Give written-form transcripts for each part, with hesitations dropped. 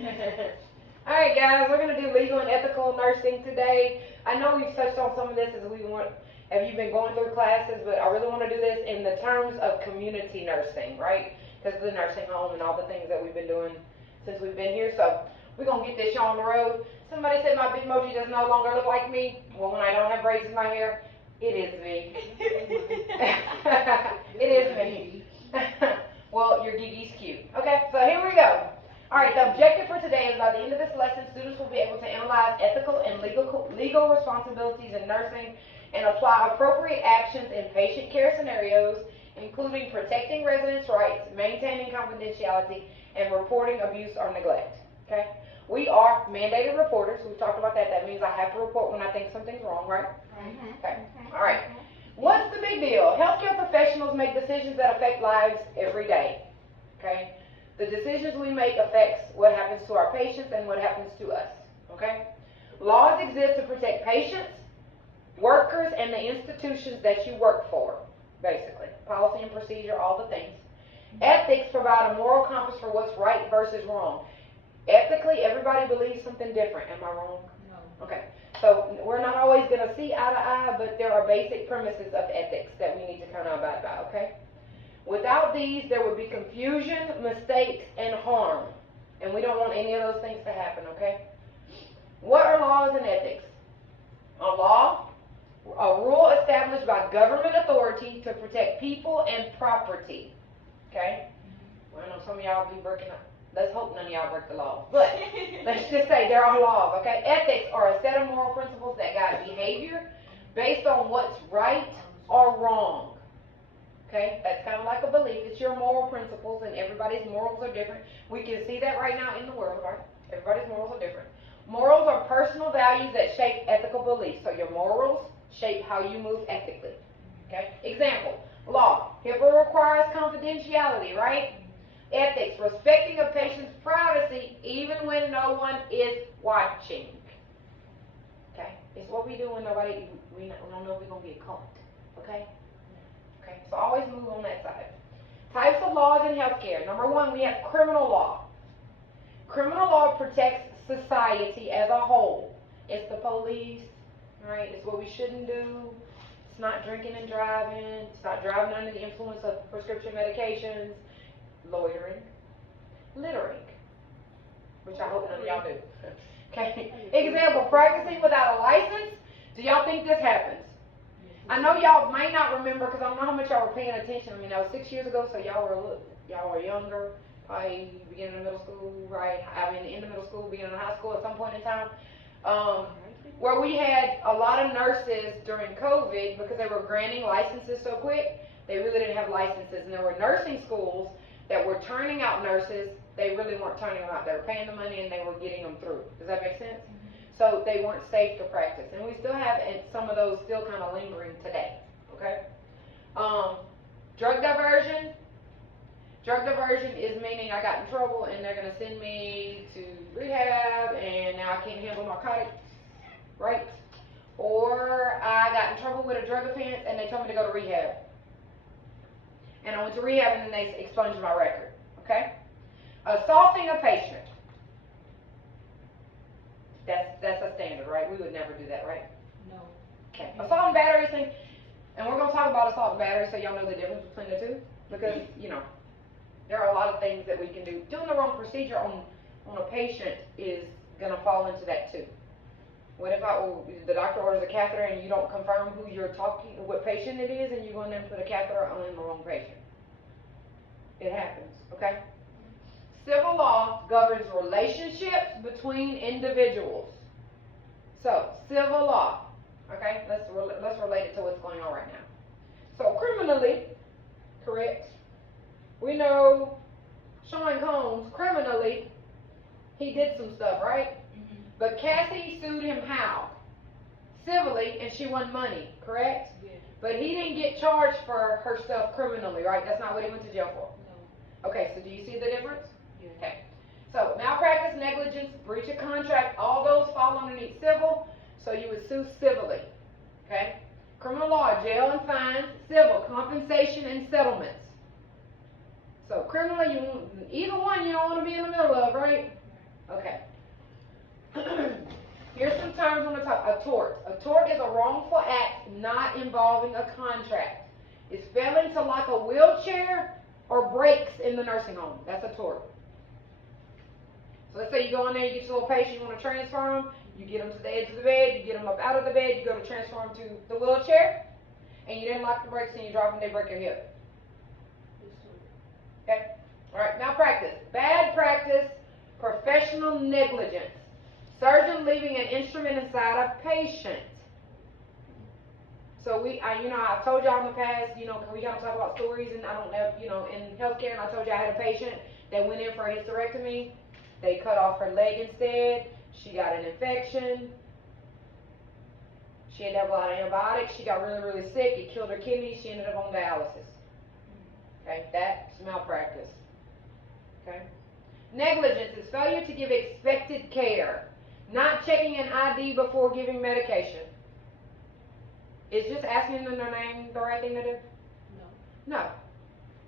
All right, guys, we're going to do legal and ethical nursing today. I know we've touched on some of this as have you been going through classes, but I really want to do this in the terms of community nursing, right? Because of the nursing home and all the things that we've been doing since we've been here. So we're going to get this show on the road. Somebody said my Bitmoji does no longer look like me. Well, when I don't have braids in my hair, it is me. It is me. Well, your Gigi's cute. Okay, so here we go. All right, the objective for today is by the end of this lesson, students will be able to analyze ethical and legal responsibilities in nursing and apply appropriate actions in patient care scenarios, including protecting residents' rights, maintaining confidentiality, and reporting abuse or neglect. Okay? We are mandated reporters. We've talked about that. That means I have to report when I think something's wrong, right? Okay. All right. What's the big deal? Healthcare professionals make decisions that affect lives every day. Okay? The decisions we make affects what happens to our patients and what happens to us. Okay? Laws exist to protect patients, workers, and the institutions that you work for, basically. Policy and procedure, all the things. Ethics provide a moral compass for what's right versus wrong. Ethically, everybody believes something different. Am I wrong? No. Okay. So we're not always going to see eye to eye, but there are basic premises of ethics that we need to kind of abide by, okay? Without these, there would be confusion, mistakes, and harm. And we don't want any of those things to happen, okay? What are laws and ethics? A law, a rule established by government authority to protect people and property, okay? Well, I know some of y'all be breaking up. Let's hope none of y'all break the law. But let's just say there are laws, okay? Ethics are a set of moral principles that guide behavior based on what's right or wrong. Okay? That's kind of like a belief. It's your moral principles, and everybody's morals are different. We can see that right now in the world, right? Everybody's morals are different. Morals are personal values that shape ethical beliefs. So your morals shape how you move ethically. Okay? Example, law. HIPAA requires confidentiality, right? Ethics, respecting a patient's privacy even when no one is watching. Okay? It's what we do when we don't know if we're going to get caught. Okay? Okay, so always move on that side. Types of laws in healthcare. Number one, we have criminal law. Criminal law protects society as a whole. It's the police, right? It's what we shouldn't do. It's not drinking and driving. It's not driving under the influence of prescription medications. Loitering, littering, which I hope none of y'all do. Okay. Example, practicing without a license. Do y'all think this happens? I know y'all might not remember because I don't know how much y'all were paying attention. I mean, that was 6 years ago, so y'all were younger, probably beginning of middle school, right? I mean, end of middle school, beginning of high school at some point in time, where we had a lot of nurses during COVID because they were granting licenses so quick. They really didn't have licenses, and there were nursing schools that were turning out nurses. They really weren't turning them out. They were paying the money and they were getting them through. Does that make sense? So they weren't safe to practice. And we still have some of those still kind of lingering today. Okay? Drug diversion. Drug diversion is meaning I got in trouble and they're going to send me to rehab and now I can't handle narcotics. Right? Or I got in trouble with a drug offense and they told me to go to rehab. And I went to rehab and then they expunged my record. Okay? Assaulting a patient. That's a standard, right? We would never do that, right? No. Okay. Assault and battery thing, and we're going to talk about assault and battery so y'all know the difference between the two. Because, there are a lot of things that we can do. Doing the wrong procedure on a patient is going to fall into that too. What if the doctor orders a catheter and you don't confirm what patient it is, and you go in there and put a catheter on the wrong patient? It happens, okay? Civil law governs relationships between individuals. So, civil law, okay? Let's relate it to what's going on right now. So, criminally, correct? We know Sean Combs, criminally, he did some stuff, right? But Cassie sued him how? Civilly, and she won money, correct? Yeah. But he didn't get charged for her stuff criminally, right? That's not what he went to jail for. No. Okay, so do you see the difference? Yeah. Okay. So malpractice, negligence, breach of contract, all those fall underneath civil, so you would sue civilly. Okay? Criminal law, jail and fines. Civil, compensation and settlements. So criminally, either one you don't want to be in the middle of, right? Okay. Here's some terms on the top. A tort. A tort is a wrongful act not involving a contract. It's failing to lock a wheelchair or brakes in the nursing home. That's a tort. So let's say you go in there, you get your little patient, you want to transfer them, you get them to the edge of the bed, you get them up out of the bed, you go to transfer them to the wheelchair, and you didn't lock the brakes and you drop them, they break your hip. Okay? Alright, malpractice. Bad practice, professional negligence. Surgeon leaving an instrument inside a patient. So I've told y'all in the past, we gotta talk about stories, and I don't know, in healthcare, and I told you I had a patient that went in for a hysterectomy. They cut off her leg instead. She got an infection. She had to have a lot of antibiotics. She got really, really sick. It killed her kidneys. She ended up on dialysis. Okay, that's malpractice. Okay. Negligence is failure to give expected care. Not checking an ID before giving medication. Is just asking them their name the right thing to do? No. No.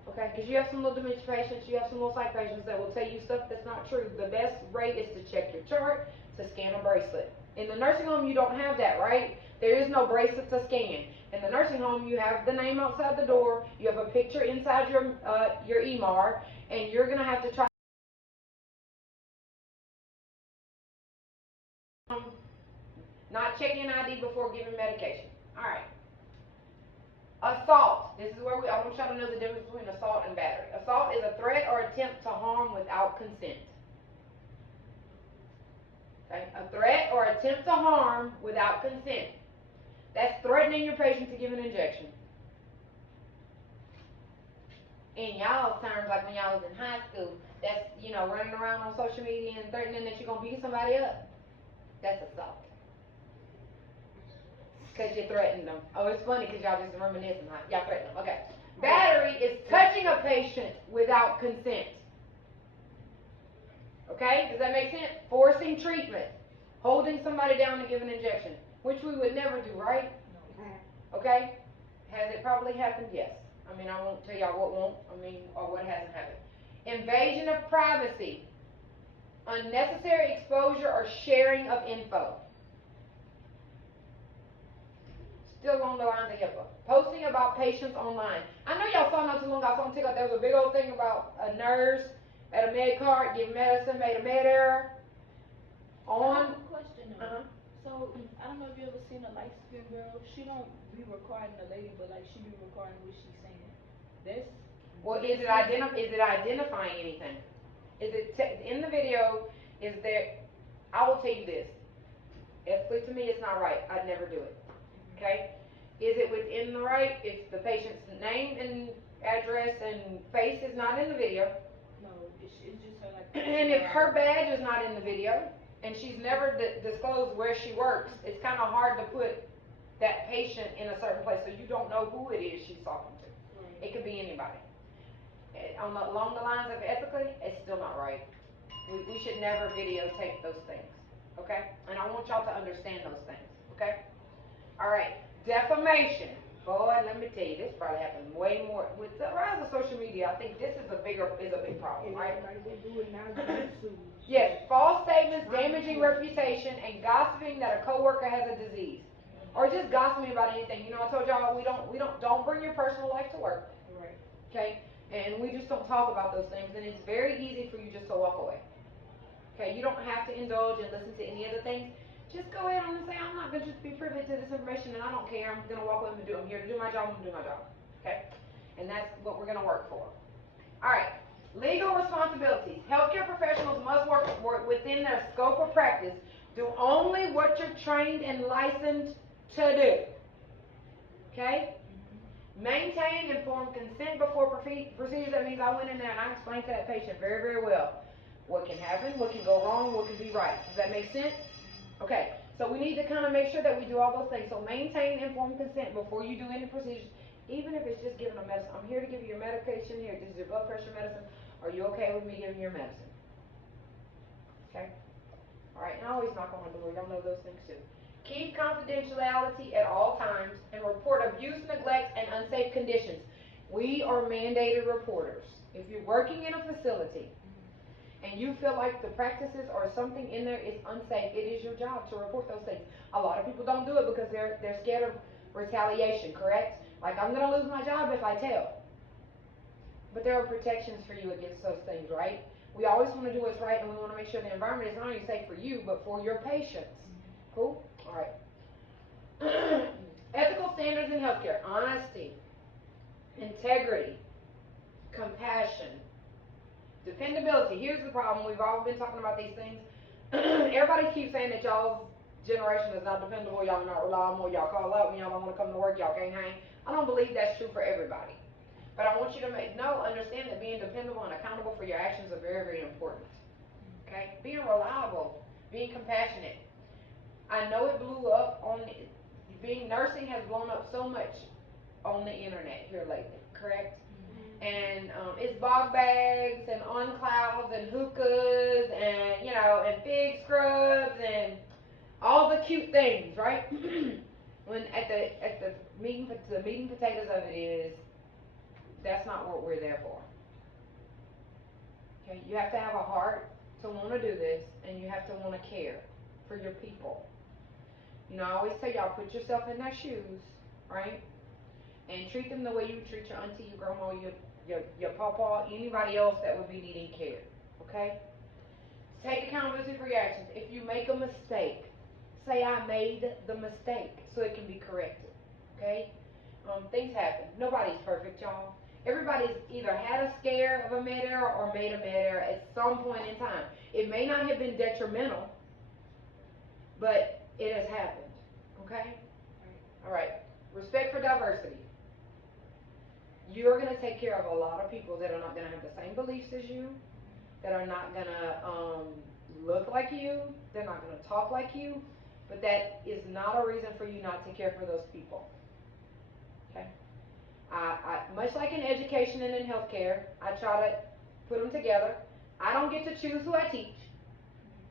Okay, because you have some little dementia patients, you have some little psych patients that will tell you stuff that's not true. The best rate is to check your chart, to scan a bracelet. In the nursing home, you don't have that, right? There is no bracelet to scan. In the nursing home, you have the name outside the door, you have a picture inside your EMR, and you're going to have to try not checking an ID before giving medication. All right. Assault. This is where I want y'all to know the difference between assault and battery. Assault is a threat or attempt to harm without consent. Okay? A threat or attempt to harm without consent. That's threatening your patient to give an injection. In y'all's terms, like when y'all was in high school, that's, running around on social media and threatening that you're going to beat somebody up. That's assault. Because you threatened them. Oh, it's funny because y'all just reminiscing. Huh? Y'all threatened them. Okay. Battery is touching a patient without consent. Okay? Does that make sense? Forcing treatment. Holding somebody down to give an injection. Which we would never do, right? Okay? Has it probably happened? Yes. I won't tell y'all what won't. Or what hasn't happened. Invasion of privacy. Unnecessary exposure or sharing of info. Still along the lines of HIPAA. Posting about patients online. I know y'all saw not too long ago, I saw on TikTok, there was a big old thing about a nurse at a med cart giving medicine, made a med error. I have a question though. Uh-huh. So, I don't know if you ever seen a light-skinned girl. She don't be recording the lady, but like she be recording what she's saying. Well, is it identifying anything? Is it, in the video, is there, I will tell you this. Ethically to me, it's not right. I'd never do it. Okay? Is it within the right if the patient's name and address and face is not in the video? No, it's just her like. And if her badge is not in the video, and she's never disclosed where she works, it's kind of hard to put that patient in a certain place so you don't know who it is she's talking to. Right. It could be anybody. Along the lines of ethically, it's still not right. We should never videotape those things. Okay? And I want y'all to understand those things. Okay? Alright, defamation. Boy, let me tell you, this probably happens way more. With the rise of social media, I think this is a big problem, right? Yes, false statements, damaging reputation, and gossiping that a coworker has a disease. Or just gossiping about anything. I told y'all don't bring your personal life to work. Right. Okay? And we just don't talk about those things, and it's very easy for you just to walk away. Okay, you don't have to indulge and listen to any of the things. Just go ahead on and say, I'm not going to be privy to this information, and I don't care. I'm going to walk away and I'm here to do my job. I'm going to do my job. Okay? And that's what we're going to work for. All right. Legal responsibilities. Healthcare professionals must work within their scope of practice. Do only what you're trained and licensed to do. Okay? Maintain informed consent before procedures. That means I went in there and I explained to that patient very, very well what can happen, what can go wrong, what can be right. Does that make sense? Okay, so we need to kind of make sure that we do all those things. So maintain informed consent before you do any procedures, even if it's just giving a medicine. I'm here to give you your medication. Here, this is your blood pressure medicine. Are you okay with me giving you your medicine? Okay? All right, and I always knock on the door. Y'all know those things too. Keep confidentiality at all times and report abuse, neglect, and unsafe conditions. We are mandated reporters. If you're working in a facility and you feel like the practices or something in there is unsafe, it is your job to report those things. A lot of people don't do it because they're scared of retaliation, correct? Like, I'm going to lose my job if I tell. But there are protections for you against those things, right? We always want to do what's right, and we want to make sure the environment is not only safe for you, but for your patients. Cool? All right. Ethical standards in healthcare: honesty, integrity, compassion, dependability. Here's the problem. We've all been talking about these things. Everybody keeps saying that y'all's generation is not dependable, y'all are not reliable, y'all call out when y'all don't want to come to work, y'all can't hang. I don't believe that's true for everybody. But I want you to understand that being dependable and accountable for your actions are very, very important. Okay? Being reliable, being compassionate. I know it blew up nursing has blown up so much on the internet here lately, correct? And it's bog bags and on clouds and hookahs and, and pig scrubs and all the cute things, right? When at the meat and potatoes of it is, that's not what we're there for. Okay, you have to have a heart to want to do this, and you have to want to care for your people. I always tell y'all, put yourself in their shoes, right? And treat them the way you would treat your auntie, your grandma, your papa, anybody else that would be needing care, okay? Take accountability for your actions. If you make a mistake, say, I made the mistake, so it can be corrected, okay? Things happen. Nobody's perfect, y'all. Everybody's either had a scare of a med error or made a med error at some point in time. It may not have been detrimental, but it has happened, okay? All right. Respect for diversity. You're going to take care of a lot of people that are not going to have the same beliefs as you, that are not going to look like you, they're not going to talk like you, but that is not a reason for you not to care for those people. Okay? Much like in education and in healthcare, I try to put them together. I don't get to choose who I teach,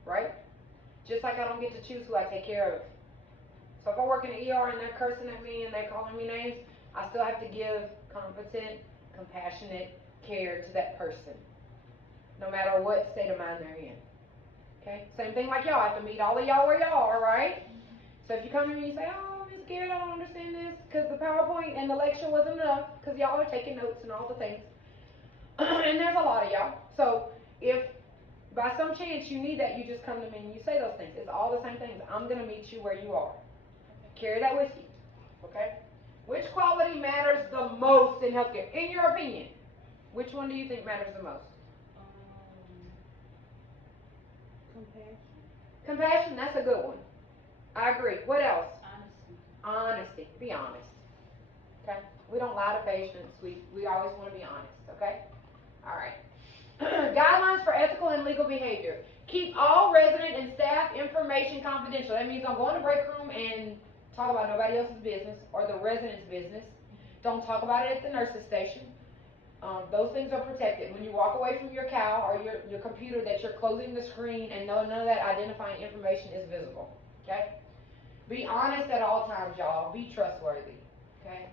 right? Just like I don't get to choose who I take care of. So if I work in the ER and they're cursing at me and they're calling me names, I still have to give competent, compassionate care to that person, no matter what state of mind they're in. Okay? Same thing like y'all. I have to meet all of y'all where y'all are, right? So if you come to me and say, oh, Ms. Garrett, I don't understand this because the PowerPoint and the lecture wasn't enough because y'all are taking notes and all the things. And there's a lot of y'all. So if by some chance you need that, you just come to me and you say those things. It's all the same things. I'm going to meet you where you are. Carry that with you. Okay? Which quality matters the most in healthcare? In your opinion, which one do you think matters the most? Compassion. Compassion, that's a good one. I agree. What else? Honesty. Honesty. Be honest. Okay? We don't lie to patients. We always want to be honest. Okay? All right. Guidelines for ethical and legal behavior. Keep all resident and staff information confidential. That means don't go in the break room and talk about nobody else's business or the resident's business. Don't talk about it at the nurse's station. Those things are protected. When you walk away from your cow or your computer, that you're closing the screen and none of that identifying information is visible. Okay? Be honest at all times, y'all. Be trustworthy. Okay?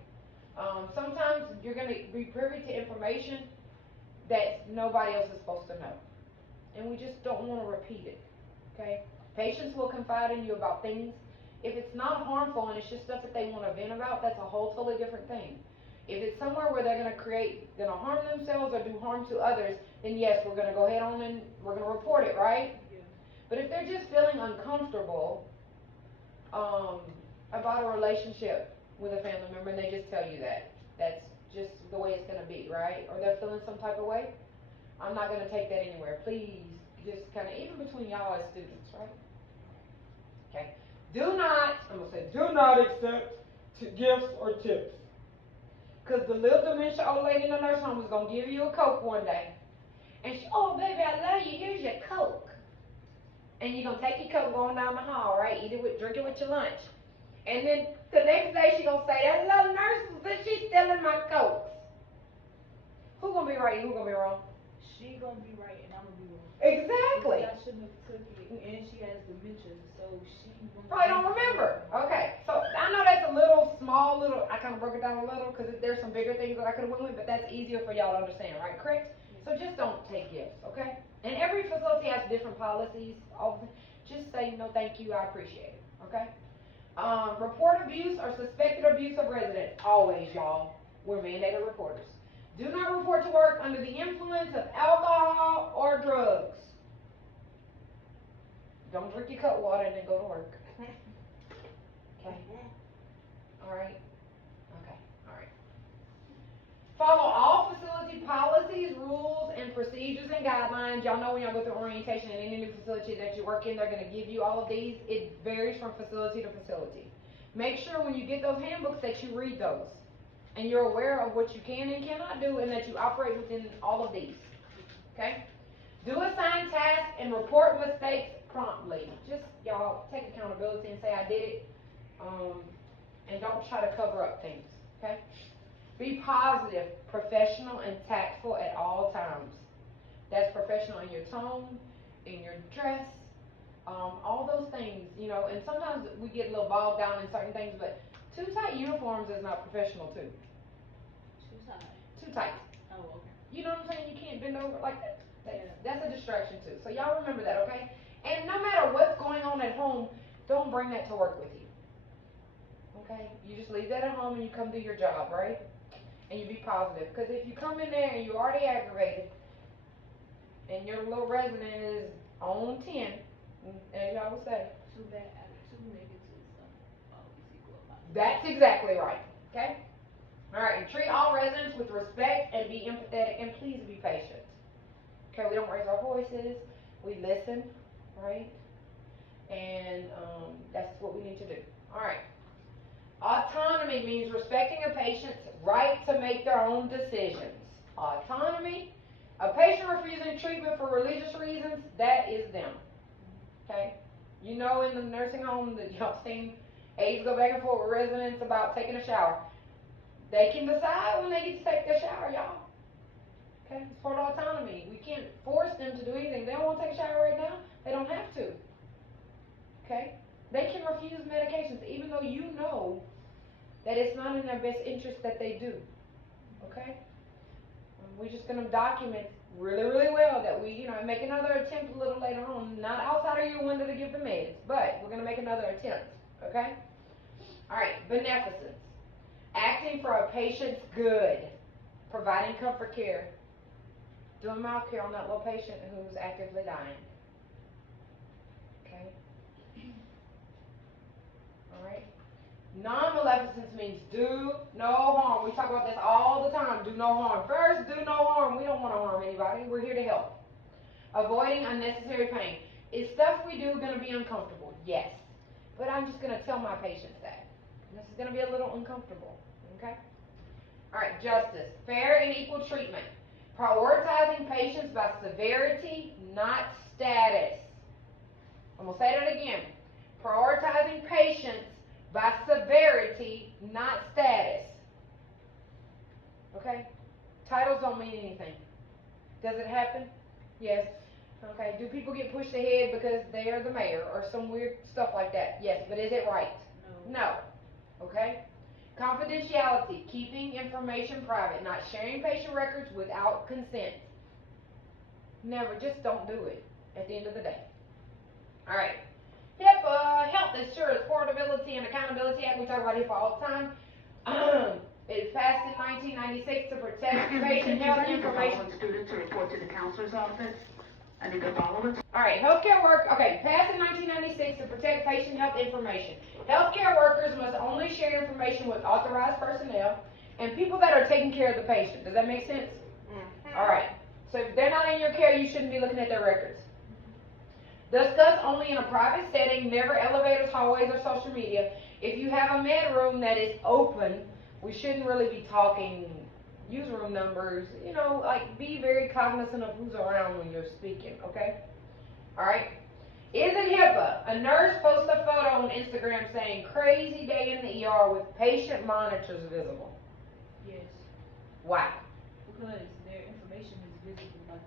Sometimes you're going to be privy to information that nobody else is supposed to know. And we just don't want to repeat it. Okay? Patients will confide in you about things. If it's not harmful and it's just stuff that they want to vent about, that's a whole totally different thing. If it's somewhere where they're going to harm themselves or do harm to others, then yes, we're going to go ahead on and we're going to report it, right? Yeah. But if they're just feeling uncomfortable about a relationship with a family member and they just tell you that's just the way it's going to be, right? Or they're feeling some type of way, I'm not going to take that anywhere. Please, just kind of, even between y'all as students, right? Okay. Do not accept gifts or tips. Because the little dementia old lady in the nursing home is going to give you a Coke one day. And she, oh, baby, I love you. Here's your Coke. And you're going to take your Coke going down the hall, right? Drink it with your lunch. And then the next day she's going to say, that little nurse, she's stealing my Cokes. Who's going to be right and who's going to be wrong? She gonna be right and I'm gonna be wrong. Exactly. Because I shouldn't have took it, and she has dementia, so she Probably don't remember. Okay, so I know that's a small, I kind of broke it down a little because there's some bigger things that I could have went with, but that's easier for y'all to understand, right? Correct? So just don't take gifts, okay? And every policies, just say no thank you, I appreciate it, okay? Report abuse or suspected abuse of residents. Always, y'all. We're mandated reporters. Do not report to work under the influence of alcohol or drugs. Don't drink your cut water and then go to work. Okay. Alright. Okay. Alright. Follow all facility policies, rules, and procedures and guidelines. Y'all know when y'all go through orientation in any new facility that you work in, they're going to give you all of these. It varies from facility to facility. Make sure when you get those handbooks that you read those. And you're aware of what you can and cannot do, and that you operate within all of these. Okay? Do assigned tasks and report mistakes promptly. Just, y'all, take accountability and say, I did it. And don't try to cover up things. Okay? Be positive, professional, and tactful at all times. That's professional in your tone, in your dress, all those things, you know, and sometimes we get a little bogged down in certain things, but too tight uniforms is not professional too. Too tight. Oh, okay. You know what I'm saying? You can't bend over like that. That's a distraction too. So y'all remember that, okay? And no matter what's going on at home, don't bring that to work with you. Okay? You just leave that at home and you come do your job, right? And you be positive. Because if you come in there and you're already aggravated, and your little resident is on 10, as y'all would say. Too negative is always equal. That's exactly right. Okay? Alright, and treat all residents with respect and be empathetic and please be patient. Okay, we don't raise our voices, we listen, right? And that's what we need to do. Alright. Autonomy means respecting a patient's right to make their own decisions. Autonomy. A patient refusing treatment for religious reasons, that is them. Okay? You know, in the nursing home that y'all seen aides go back and forth with residents about taking a shower. They can decide when they get to take their shower, y'all. Okay? It's part of autonomy. We can't force them to do anything. They don't want to take a shower right now, they don't have to. Okay? They can refuse medications even though you know that it's not in their best interest that they do. Okay? We're just going to document really, really well that we, you know, make another attempt a little later on. Not outside of your window to give the meds, but we're going to make another attempt. Okay? Alright, beneficence. Acting for a patient's good. Providing comfort care. Doing mouth care on that little patient who's actively dying. Okay? Alright? Non-maleficence means do no harm. We talk about this all the time. Do no harm. First, do no harm. We don't want to harm anybody. We're here to help. Avoiding unnecessary pain. Is stuff we do going to be uncomfortable? Yes. But I'm just going to tell my patients that. This is going to be a little uncomfortable. Okay? Alright, justice. Fair and equal treatment. Prioritizing patients by severity, not status. I'm going to say that again. Prioritizing patients by severity, not status. Okay? Titles don't mean anything. Does it happen? Yes. Okay. Do people get pushed ahead because they are the mayor or some weird stuff like that? Yes. But is it right? No. Okay? Confidentiality. Keeping information private. Not sharing patient records without consent. Never. Just don't do it at the end of the day. Alright. HIPAA, Health Insurance Portability and Accountability Act. We talk about HIPAA all the time. It passed in 1996 to protect patient health information. Students to report to the counselor's office. I need to follow it. Alright, healthcare work. Okay, passed in 1996 to protect patient health information. Healthcare workers must only share information with authorized personnel and people that are taking care of the patient. Does that make sense? Alright, so if they're not in your care, you shouldn't be looking at their records. Discuss only in a private setting, never elevators, hallways, or social media. If you have a med room that is open, we shouldn't really be talking use room numbers, you know, like be very cognizant of who's around when you're speaking, okay? Alright? Is it HIPAA? A nurse posts a photo on Instagram saying crazy day in the ER with patient monitors visible. Yes. Why? Because their information is visible,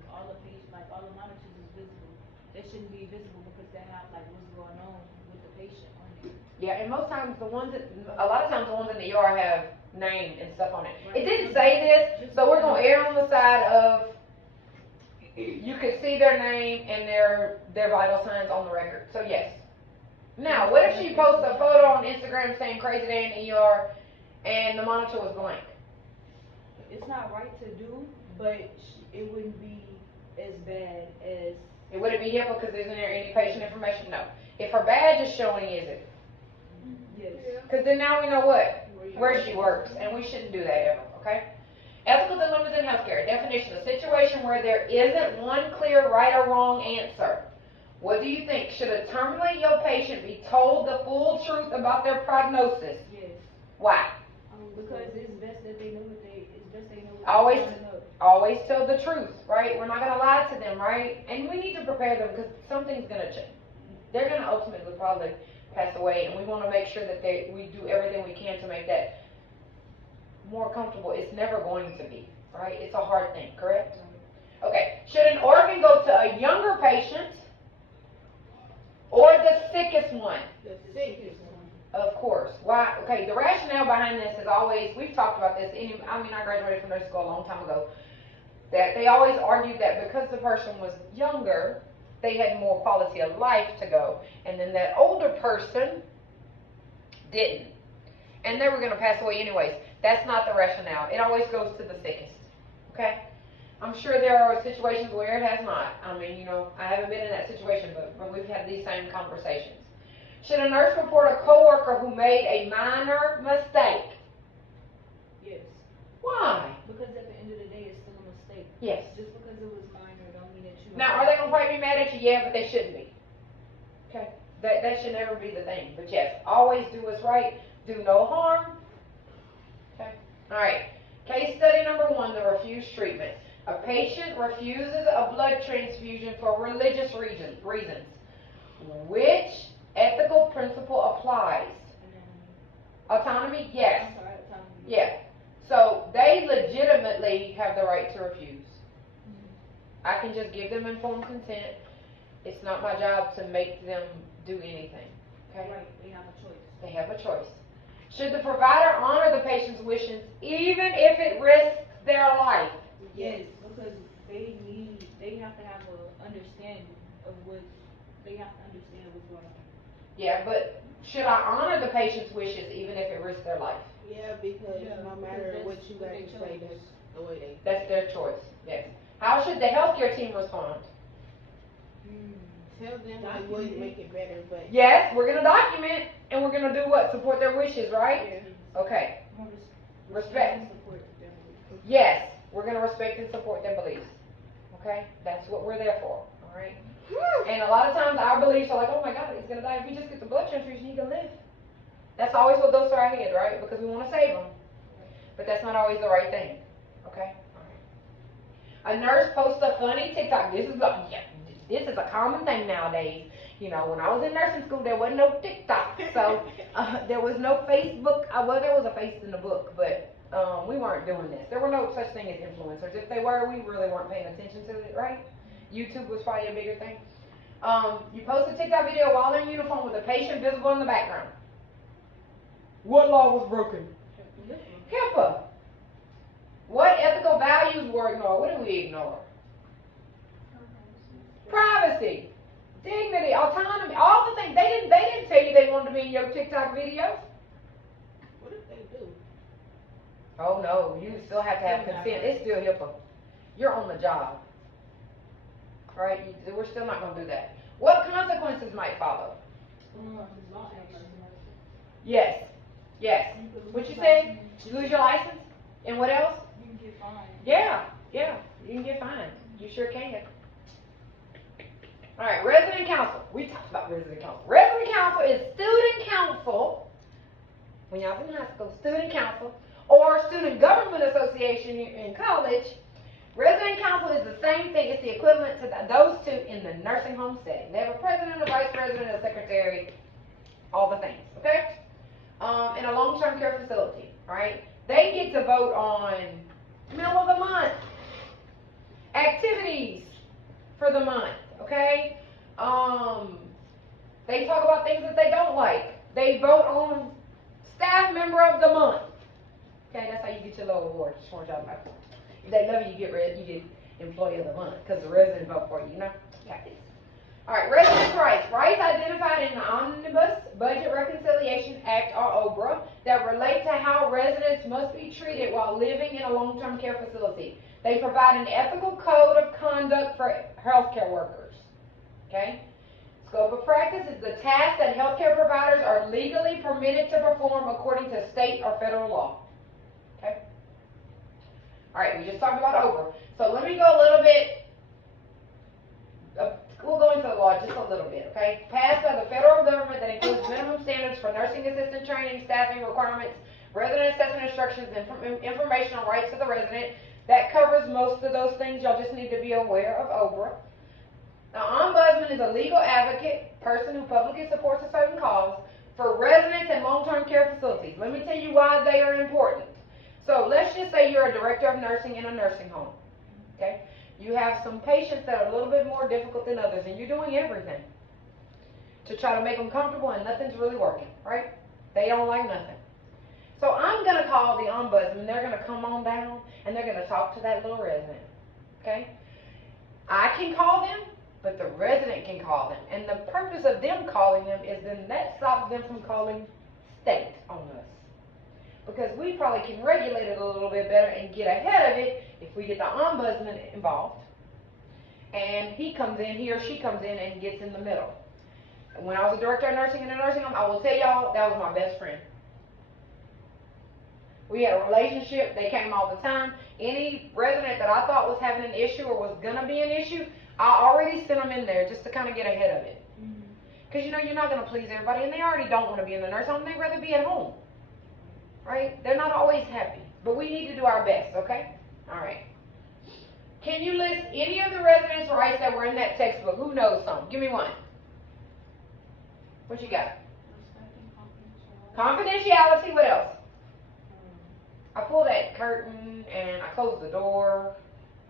like all the monitors is visible. They shouldn't be visible because they have like what's going on with the patient on there. Yeah, and a lot of times the ones in the ER have name and stuff on it. It didn't say this, so we're going to err on the side of you could see their name and their vital signs on the record. So yes. Now, what if she posts a photo on Instagram saying crazy day in the ER and the monitor was blank? It's not right to do, but it wouldn't be as bad as. It wouldn't be HIPAA because isn't there any patient information? No. If her badge is showing, is it? Yes. Because then now we know what? Where she works, and we shouldn't do that ever, okay? Ethical dilemmas in healthcare. Definition: a situation where there isn't one clear right or wrong answer. What do you think? Should a terminally ill patient be told the full truth about their prognosis? Yes. Why? Because it's best that they know what they. It's best they know what Always, they're signing up. always tell the truth, right? We're not gonna lie to them, right? And we need to prepare them because something's gonna change. They're gonna ultimately probably pass away, and we want to make sure that we do everything we can to make that more comfortable. It's never going to be, right? It's a hard thing, correct? Okay. Should an organ go to a younger patient or the sickest one? The sickest one. Of course. Why? Okay, the rationale behind this is always, we've talked about this, I graduated from nursing school a long time ago, that they always argued that because the person was younger, they had more quality of life to go, and then that older person didn't. And they were going to pass away anyways. That's not the rationale. It always goes to the sickest. Okay? I'm sure there are situations where it has not. I mean, I haven't been in that situation, but we've had these same conversations. Should a nurse report a coworker who made a minor mistake? Yes. Why? Because at the end of the day, it's still a mistake. Yes. Just because it was minor don't mean that you. Now, are they going to probably be mad at you? Yeah, but they shouldn't be. Okay? That should never be the thing. But yes, always do what's right. Do no harm. Okay? All right. Case study number 1, the refused treatment. A patient refuses a blood transfusion for religious reasons. Which ethical principle applies? Autonomy? Yes. I'm sorry, autonomy. Yeah. So they legitimately have the right to refuse. I can just give them informed consent. It's not my job to make them do anything. Okay? Right, they have a choice. They have a choice. Should the provider honor the patient's wishes even if it risks their life? Yes, because they have to have a understanding of they have to understand what's going on. Yeah, but should I honor the patient's wishes even if it risks their life? Yeah, because no matter because what that's you what guys they say, chose. that's the way they. That's their choice. Yes. How should the healthcare team respond? Tell them it wouldn't make it better, but. Yes, we're gonna document and we're gonna do what? Support their wishes, right? Yeah. Okay. Respect. And support them. Yes, we're gonna respect and support their beliefs. Okay? That's what we're there for. All right. And a lot of times our beliefs are like, oh my God, he's gonna die. If he just gets the blood transfusion, he can live. That's always what goes through our head, right? Because we want to save him. But that's not always the right thing. Okay? All right. A nurse posts a funny TikTok. This is a common thing nowadays. When I was in nursing school, there wasn't no TikTok. So there was no Facebook. Well, there was a face in the book, but we weren't doing this. There were no such thing as influencers. If they were, we really weren't paying attention to it, right? YouTube was probably a bigger thing. You post a TikTok video while in uniform with a patient visible in the background. What law was broken? HIPAA. What ethical values were ignored? What did we ignore? Privacy, dignity, autonomy, all the things. They didn't tell you they wanted to be in your TikTok videos. What if they do? Oh no, you still have to have consent. It's still HIPAA. You're on the job. Right? We're still not going to do that. What consequences might follow? Law action. Yes. Yes. What you say? You lose your license? And what else? You can get fined. Yeah. You can get fined. You sure can. Alright, resident council. We talked about resident council. Resident council is student council. When y'all was in high school, student council, or student government association in college. Resident council is the same thing. It's the equivalent to those two in the nursing home setting. They have a president, a vice president, a secretary, all the things. Okay? In a long-term care facility, right? They get to vote on middle of the month, activities for the month, okay? They talk about things that they don't like. They vote on staff member of the month. Okay, that's how you get your little award. Just want y'all to know. If they love you, you get red. You get. employee of the month, because the residents vote for you, you know? Okay. All right, residents' rights. Rights identified in the Omnibus Budget Reconciliation Act, or OBRA, that relate to how residents must be treated while living in a long-term care facility. They provide an ethical code of conduct for healthcare workers. Okay? Scope of practice is the task that healthcare providers are legally permitted to perform according to state or federal law. Okay? All right, we just talked about OBRA. So let me go a little bit, we'll go into the law just a little bit, okay? Passed by the federal government that includes minimum standards for nursing assistant training, staffing requirements, resident assessment instructions, and informational rights to the resident. That covers most of those things. Y'all just need to be aware of OBRA. Now, ombudsman is a legal advocate, person who publicly supports a certain cause for residents in long-term care facilities. Let me tell you why they are important. So let's just say you're a director of nursing in a nursing home, okay? You have some patients that are a little bit more difficult than others, and you're doing everything to try to make them comfortable, and nothing's really working, right? They don't like nothing. So I'm going to call the ombudsman. They're going to come on down, and they're going to talk to that little resident, okay? I can call them, but the resident can call them. And the purpose of them calling them is then that stops them from calling state on us. Because we probably can regulate it a little bit better and get ahead of it if we get the ombudsman involved. And he or she comes in and gets in the middle. And when I was a director of nursing in a nursing home, I will tell y'all, that was my best friend. We had a relationship. They came all the time. Any resident that I thought was having an issue or was going to be an issue, I already sent them in there just to kind of get ahead of it. Because, you know, you're not going to please everybody, and they already don't want to be in the nurse home. They'd rather be at home. Right? They're not always happy. But we need to do our best, okay? All right. Can you list any of the residents' rights that were in that textbook? Who knows some? Give me one. What you got? Confidentiality. What else? I pull that curtain and I close the door.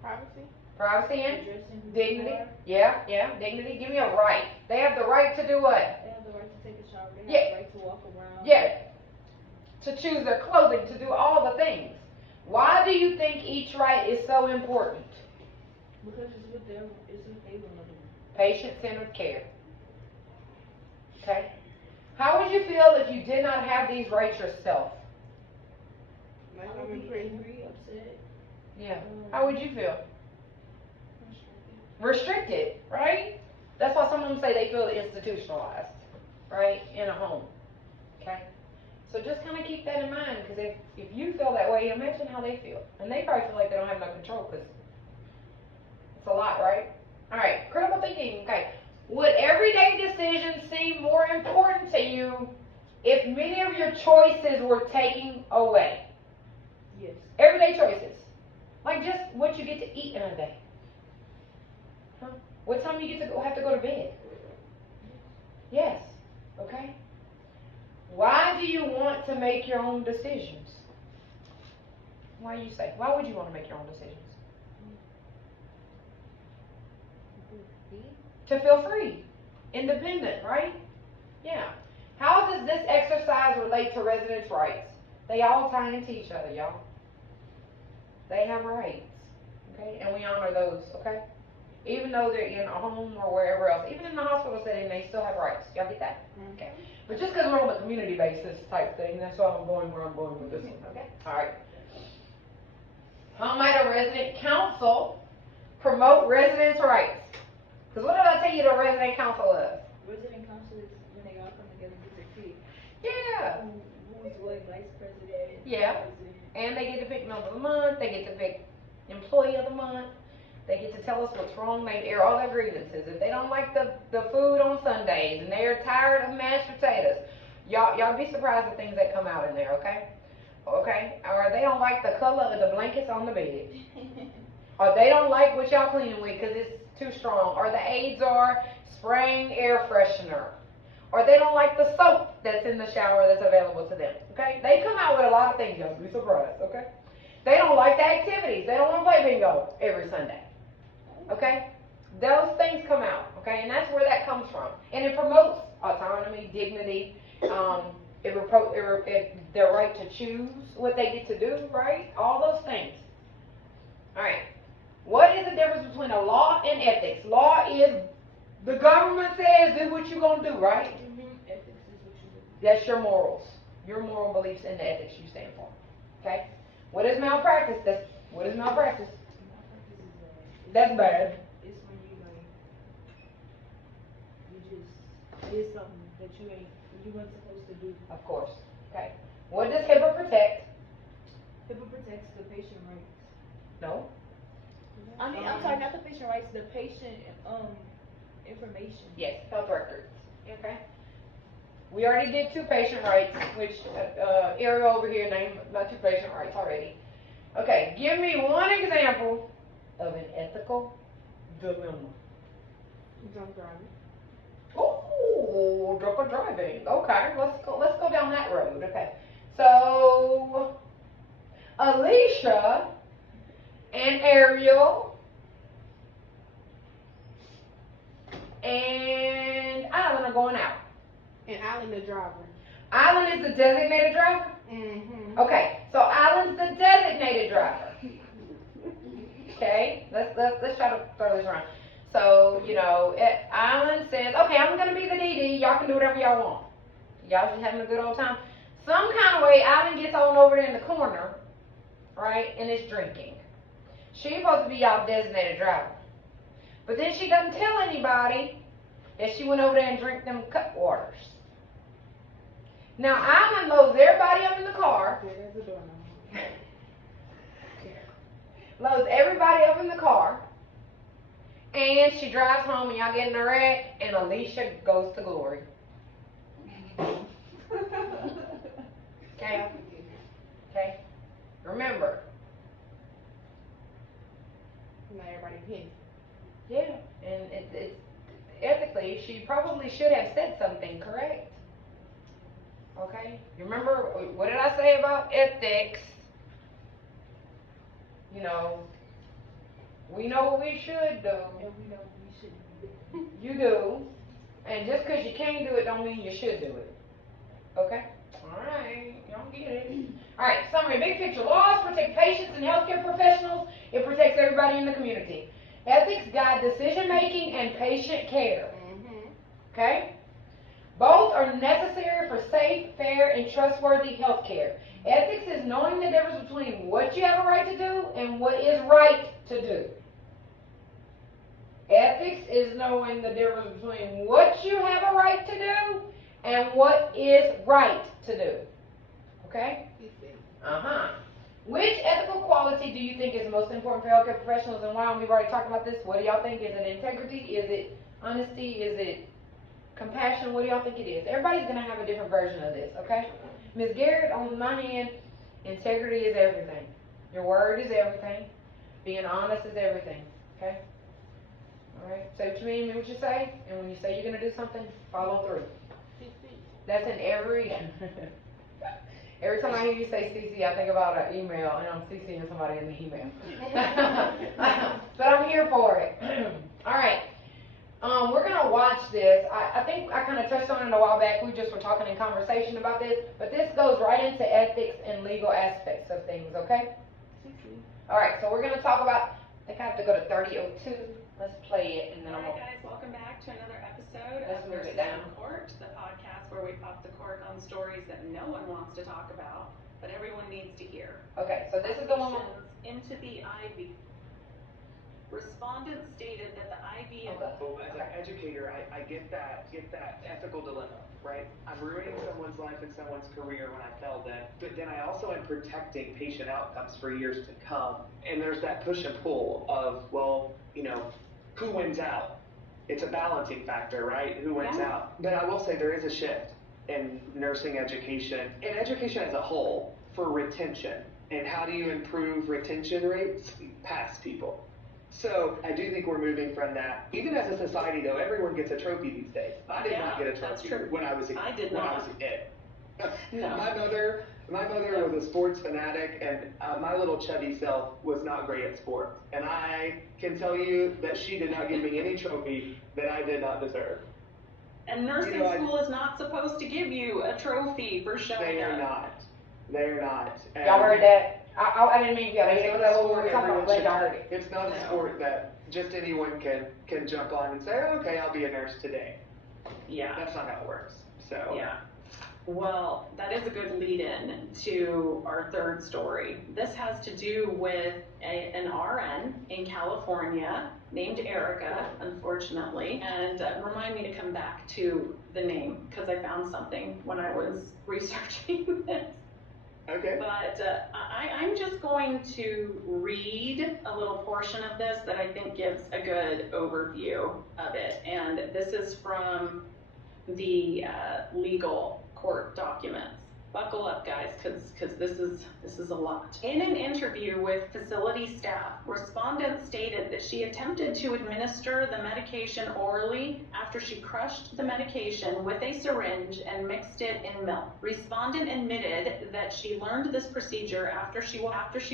Privacy? Privacy and dignity. Yeah, dignity. Give me a right. They have the right to do what? They have the right to take a shower. They have the right to walk around. Yeah. To choose their clothing, to do all the things. Why do you think each right is so important? Because it's what they want to do. Patient-centered care. Okay? How would you feel if you did not have these rights yourself? Like I I'm would in be prison. angry, upset. Yeah. How would you feel? Restricted, right? That's why some of them say they feel institutionalized, right? In a home. Okay? So just kind of keep that in mind, because if you feel that way, imagine how they feel. And they probably feel like they don't have no control, because it's a lot, right? All right, critical thinking. Okay. Would everyday decisions seem more important to you if many of your choices were taken away? Yes. Everyday choices. Like just what you get to eat in a day. Huh? What time you have to go to bed? Yes. Okay. Why do you want to make your own decisions? Why you say? Why would you want to make your own decisions? To feel free, independent, right? Yeah. How does this exercise relate to residents' rights? They all tie into each other, y'all. They have rights, okay? And we honor those, okay? Even though they're in a home or wherever else, even in the hospital setting, they still have rights. Y'all get that? Okay. But just because we're on the community basis type thing, that's why I'm going where I'm going with this one, okay? All right. How might a resident council promote residents' rights? Because what did I tell you the resident council is? Resident council is when they all come together and get their pick. Yeah. Who's what, vice president? Yeah. President. And they get to pick member of the month. They get to pick employee of the month. They get to tell us what's wrong. They air all their grievances. If they don't like the food on Sundays and they're tired of mashed potatoes, y'all be surprised at things that come out in there, okay? Okay? Or they don't like the color of the blankets on the bed. Or they don't like what y'all cleaning with because it's too strong. Or the aides are spraying air freshener. Or they don't like the soap that's in the shower that's available to them, okay? They come out with a lot of things. Y'all be surprised, okay? They don't like the activities. They don't want to play bingo every Sunday. Okay? Those things come out, okay? And that's where that comes from. And it promotes autonomy, dignity, their right to choose what they get to do, right? All those things. All right. What is the difference between a law and ethics? Law is the government says do what you're going to do, right? Ethics is what you do. That's your morals, your moral beliefs and the ethics you stand for. Okay? What is malpractice? What is malpractice? Malpractice is That's bad. it's when you like you just did something that you weren't supposed to do. Of course. Okay. What does HIPAA protect? HIPAA protects the patient rights. No. I'm sorry, not the patient rights, the patient information. Yes, health records. Okay. We already did 2 patient rights, which Ariel over here named about 2 patient rights already. Okay, give me one example of an ethical dilemma. Drunk driving. Oh, drunk driving. Okay, let's go down that road. Okay, so Alicia and Ariel and Alan are going out. And Alan the driver. Alan is the designated driver? Mm-hmm. Okay, so Alan's the designated driver. Okay, let's try to throw this around. So, Alan says, okay, I'm gonna be the DD, y'all can do whatever y'all want. Y'all just having a good old time. Some kind of way, Alan gets on over there in the corner, right, and is drinking. She's supposed to be y'all designated driver. But then she doesn't tell anybody that she went over there and drank them cut waters. Now, Alan loads everybody up in the car. Yeah, there's a door now. Loads everybody up in the car. And she drives home and y'all get in a wreck and Alicia goes to glory. Okay? Okay? Remember. Not everybody pissed. Yeah. And it's ethically, she probably should have said something, correct? Okay? You remember, what did I say about ethics? We know what we should do. And we know we shouldn't. You do. And just because you can't do it don't mean you should do it. Okay? Alright, y'all get it. Alright, summary, big picture. Laws protect patients and healthcare professionals. It protects everybody in the community. Ethics guide decision making and patient care. Mm-hmm. Okay? Both are necessary for safe, fair, and trustworthy healthcare. Ethics is knowing the difference between what you have a right to do and what is right to do. Ethics is knowing the difference between what you have a right to do and what is right to do. Okay? Uh-huh. Which ethical quality do you think is most important for healthcare professionals and why? We've already talked about this. What do y'all think? Is it integrity? Is it honesty? Is it compassion? What do y'all think it is? Everybody's going to have a different version of this, okay? Ms. Garrett, on my hand, integrity is everything. Your word is everything. Being honest is everything, okay? All right, say what you mean what you say, and when you say you're going to do something, follow through. That's in every time I hear you say CC, I think about an email, and I'm CCing somebody in the email. But I'm here for it. All right. We're going to watch this. I think I kind of touched on it a while back. We just were talking in conversation about this. But this goes right into ethics and legal aspects of things, okay? All right, so we're going to talk about, I think I have to go to 3002. Let's play it, and then I'm Alright going guys, welcome back to another episode Let's of move Nurses it down. in Court, the podcast where we pop the cork on stories that no one wants to talk about, but everyone needs to hear. Okay, so this is the one. Allegations into the IV. Respondents stated that the IV Okay. Well, as an educator, I get that ethical dilemma, right? I'm ruining someone's life and someone's career when I tell them, but then I also am protecting patient outcomes for years to come. And there's that push and pull of, well, who wins out? It's a balancing factor, right? Who wins out? But I will say there is a shift in nursing education and education as a whole for retention. And how do you improve retention rates? Pass people. So I do think we're moving from that. Even as a society, though, everyone gets a trophy these days. I did not get a that's trophy true. when I was a I did when I not. was a kid. No. My mother was a sports fanatic, and my little chubby self was not great at sports. And I can tell you that she did not give me any trophy that I did not deserve. And nursing school is not supposed to give you a trophy for showing They are up. not. They are not. And Y'all heard that? I didn't mean for y'all to It's hear it, not because a that's what we sport were talking about, I'm everyone glad should, y'all heard it. it's not a No. sport that just anyone can jump on and say, oh, okay, I'll be a nurse today. Yeah. That's not how it works, so. Yeah. Well, that is a good lead-in to our third story. This has to do with an RN in California named Erica, unfortunately. And remind me to come back to the name, because I found something when I was researching this. Okay. But I'm just going to read a little portion of this that I think gives a good overview of it. And this is from the legal court documents. Buckle up, guys, because this is a lot. In an interview with facility staff, respondent stated that she attempted to administer the medication orally after she crushed the medication with a syringe and mixed it in milk. Respondent admitted that she learned this procedure after she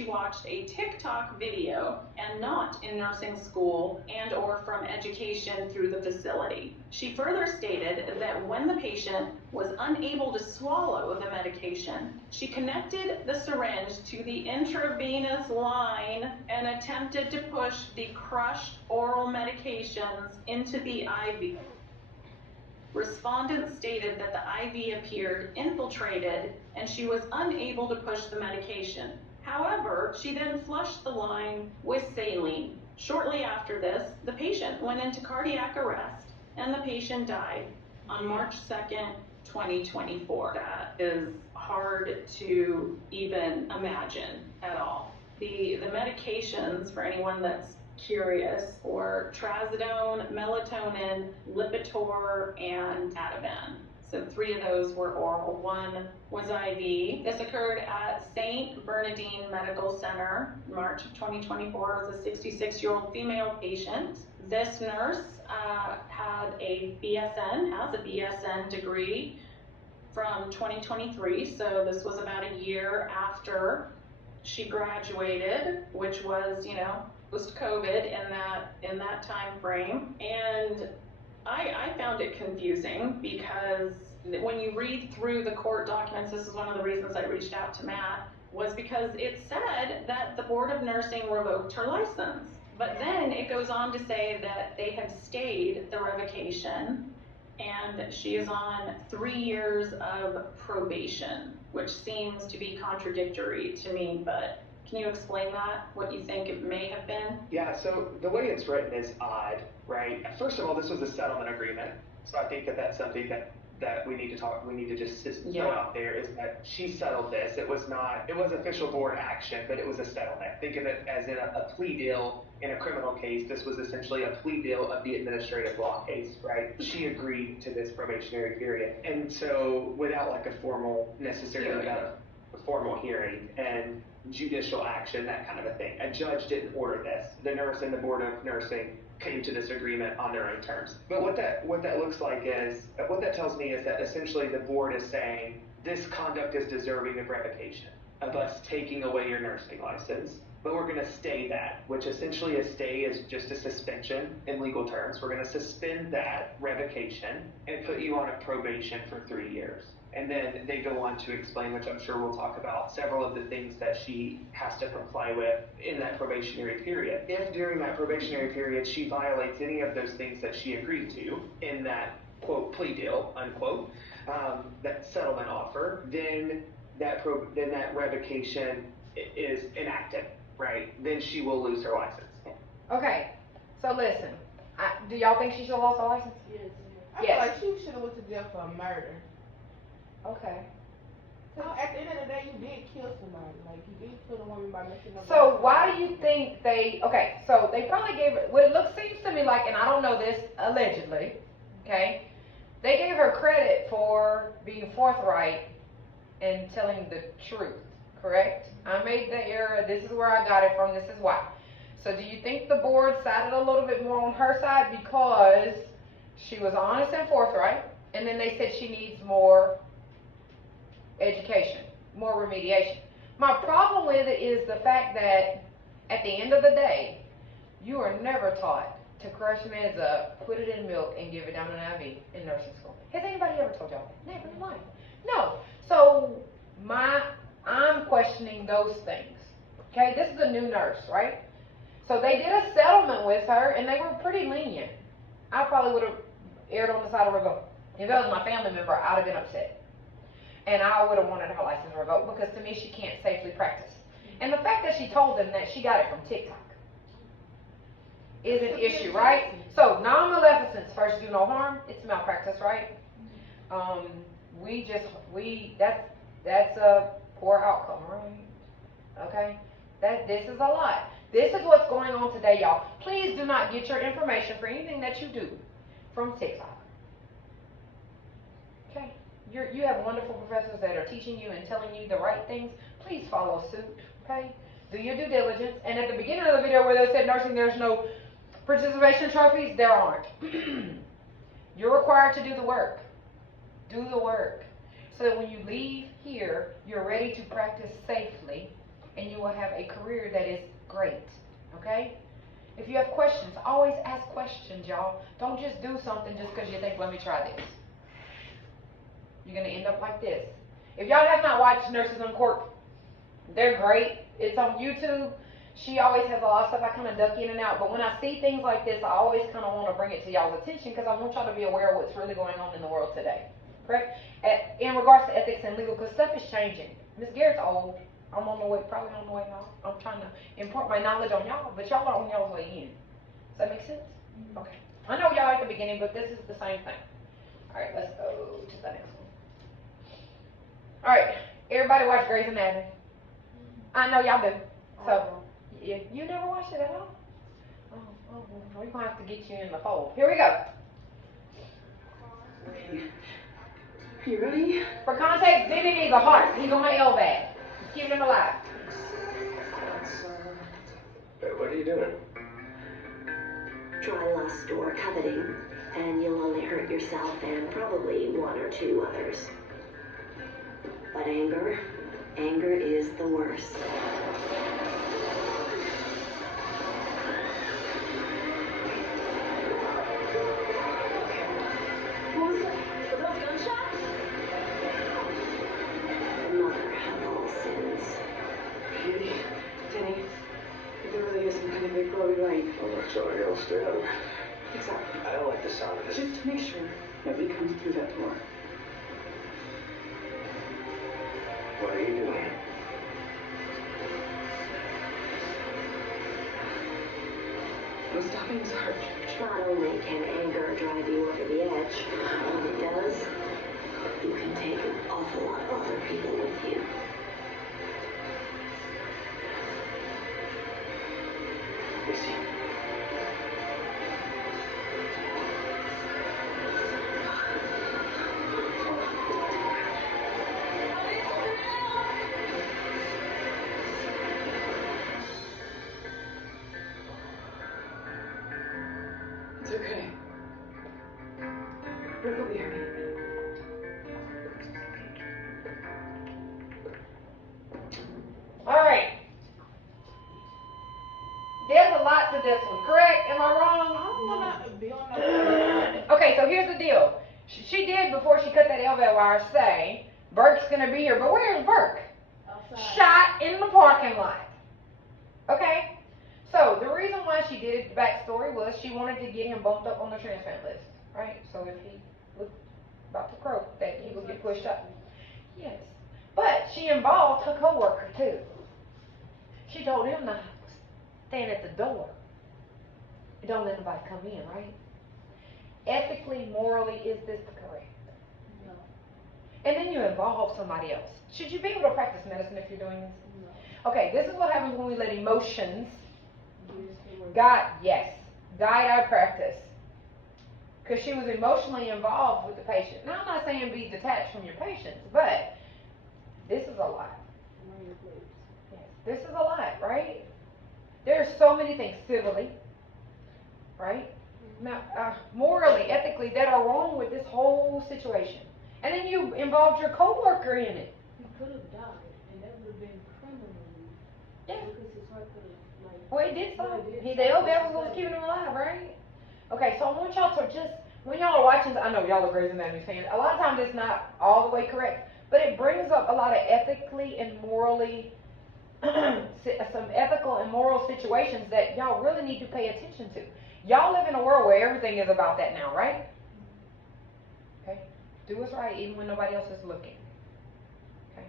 watched a TikTok video and not in nursing school and or from education through the facility. She further stated that when the patient was unable to swallow the medication, she connected the syringe to the intravenous line and attempted to push the crushed oral medications into the IV. Respondent stated that the IV appeared infiltrated and she was unable to push the medication. However, she then flushed the line with saline. Shortly after this, the patient went into cardiac arrest and the patient died on March 2nd, 2024. That is hard to even imagine at all. The medications, for anyone that's curious, were trazodone, melatonin, Lipitor, and Ativan. So 3 of those were oral, 1 was IV. This occurred at St. Bernardine Medical Center, March of 2024. It was a 66-year-old female patient. This nurse has a BSN degree from 2023, so this was about a year after she graduated, which was, post-COVID in that time frame. And I found it confusing because when you read through the court documents, this is one of the reasons I reached out to Matt, was because it said that the Board of Nursing revoked her license. But then it goes on to say that they have stayed the revocation and she is on 3 years of probation, which seems to be contradictory to me, but can you explain that, what you think it may have been? Yeah, so the way it's written is odd, right? First of all, this was a settlement agreement, so I think that that's something that we need to just throw out there, is that she settled this. It was official board action, but it was a settlement. Think of it as in a plea deal in a criminal case. This was essentially a plea deal of the administrative law case, right? She agreed to this probationary period. And so without like a formal hearing and judicial action, that kind of a thing. A judge didn't order this. The nurse and the Board of Nursing came to this agreement on their own terms. But what that looks like is, what that tells me is that essentially the board is saying this conduct is deserving of revocation, of us taking away your nursing license, but we're going to stay that, which essentially a stay is just a suspension in legal terms. We're going to suspend that revocation and put you on a probation for 3 years. And then they go on to explain, which I'm sure we'll talk about, several of the things that she has to comply with in that probationary period. If during that probationary period she violates any of those things that she agreed to in that, quote, plea deal, unquote, that settlement offer, then that revocation is enacted, right? Then she will lose her license. Okay, so listen, do y'all think she should have lost her license? Yes. I Yes. feel like she should have went to jail for a murder. Okay. So at the end of the day, you did kill somebody. Like, you did kill a woman by messing up. So why do you think so they probably gave her, what it seems to me like, and I don't know this, allegedly, okay, they gave her credit for being forthright and telling the truth, correct? I made the error, this is where I got it from, this is why. So do you think the board sided a little bit more on her side because she was honest and forthright, and then they said she needs more education, more remediation? My problem with it is the fact that at the end of the day, you are never taught to crush meds up, put it in milk, and give it down an IV in nursing school. Has anybody ever told y'all that? Never in life. No. So I'm questioning those things. Okay, this is a new nurse, right? So they did a settlement with her, and they were pretty lenient. I probably would have erred on the side of revoke. If that was my family member, I'd have been upset. And I would have wanted her license revoked because to me, she can't safely practice. And the fact that she told them that she got it from TikTok is an issue, right? So non-maleficence, first do no harm, it's malpractice, right? That's a poor outcome, right? Okay? This is a lot. This is what's going on today, y'all. Please do not get your information for anything that you do from TikTok. Okay? You have wonderful professors that are teaching you and telling you the right things. Please follow suit, okay? Do your due diligence. And at the beginning of the video where they said nursing, there's no participation trophies, there aren't. You're required to do the work. Do the work. So that when you leave here, you're ready to practice safely and you will have a career that is great. Okay? If you have questions, always ask questions, y'all. Don't just do something just because you think, let me try this. You're going to end up like this. If y'all have not watched Nurses on Court, they're great. It's on YouTube. She always has a lot of stuff. I kind of duck in and out. But when I see things like this, I always kind of want to bring it to y'all's attention because I want y'all to be aware of what's really going on in the world today. Correct? In regards to ethics and legal, because stuff is changing. Miss Garrett's old. I'm on the way, probably on the way now. I'm trying to impart my knowledge on y'all, but y'all are on y'all's way in. Does that make sense? Okay. I know y'all at the beginning, but this is the same thing. All right, let's go to the next one. All right, everybody watch Grey's Anatomy. I know y'all do. So, you never watched it at all? Oh, we're going to have to get you in the fold. Here we go. Okay. You ready? For context, Diddy needs a heart. He's on my LVAD. Just keeping him alive. Hey, what are you doing? Try lust or coveting, and you'll only hurt yourself and probably one or two others. But anger is the worst. What was that? Were those gunshots? The mother of all sins. Hey, Denny, if there really is some kind of big blow, you're right. I'm not telling you, I'll stay out of it. Exactly. I don't like the sound of this. Just to make sure nobody comes through that door. What are you doing? I'm stopping this heart. Not only can anger drive you over the edge, when it does, you can take an awful lot of other people with you. Missy. It's okay. Rick will be here. All right. There's a lot to this one, correct? Am I wrong? I don't want to be on no. Okay, so here's the deal. She did, before she cut that LVAD wire, say, Burke's going to be here. But where's Burke? Outside. Shot in the parking lot. Okay? So, the reason why she did it, the backstory was she wanted to get him bumped up on the transplant list. Right? So, if he was about to croak, that he would get pushed up. Yes. But she involved her coworker, too. She told him to stand at the door. Don't let anybody come in, right? Ethically, morally, is this correct? No. And then you involve somebody else. Should you be able to practice medicine if you're doing this? No. Okay, this is what happens when we let emotions Yes, guide our practice. Because she was emotionally involved with the patient. Now, I'm not saying be detached from your patients, but this is a lot. Yes, this is a lot, right? There's so many things civilly, right? Now, morally, ethically, that are wrong with this whole situation. And then you involved your coworker in it. He could have died, and that would have been criminally. Yeah. Because his heart could have, like. Well, he did so. Yeah, it did. The LVAD was what was keeping him alive, right? Okay, so I want y'all to just, when y'all are watching, I know y'all are Grey's Anatomy fans, a lot of times it's not all the way correct, but it brings up a lot of ethically and morally some ethical and moral situations that y'all really need to pay attention to. Y'all live in a world where everything is about that now, right? Okay? Do what's right even when nobody else is looking. Okay?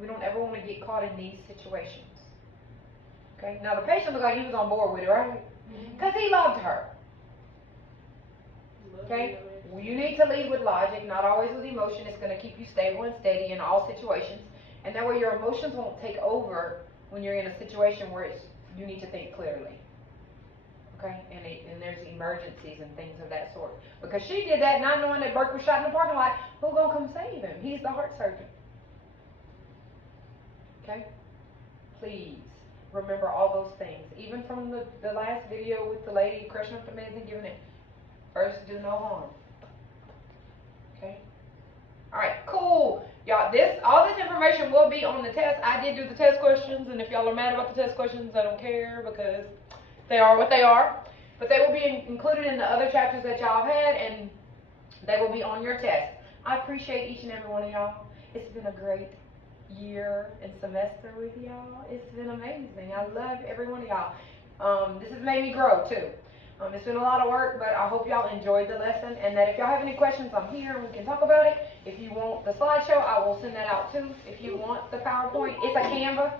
We don't ever want to get caught in these situations. Okay? Now the patient looked like he was on board with it, right? Because he loved her. Okay? Well, you need to lead with logic, not always with emotion. It's going to keep you stable and steady in all situations. And that way your emotions won't take over when you're in a situation where you need to think clearly. Okay? And there's emergencies and things of that sort. Because she did that not knowing that Burke was shot in the parking lot. Who's going to come save him? He's the heart surgeon. Okay? Please remember all those things. Even from the last video with the lady crushing up the meds and giving it. First, do no harm. Okay? Alright, cool. Y'all, all this information will be on the test. I did do the test questions, and if y'all are mad about the test questions, I don't care because they are what they are. But they will be included in the other chapters that y'all have had, and they will be on your test. I appreciate each and every one of y'all. It's been a great year and semester with y'all. It's been amazing. I love every one of y'all. This has made me grow too. It's been a lot of work, but I hope y'all enjoyed the lesson, and that if y'all have any questions, I'm here and we can talk about it. If you want the slideshow, I will send that out too. If you want the PowerPoint, it's a Canva.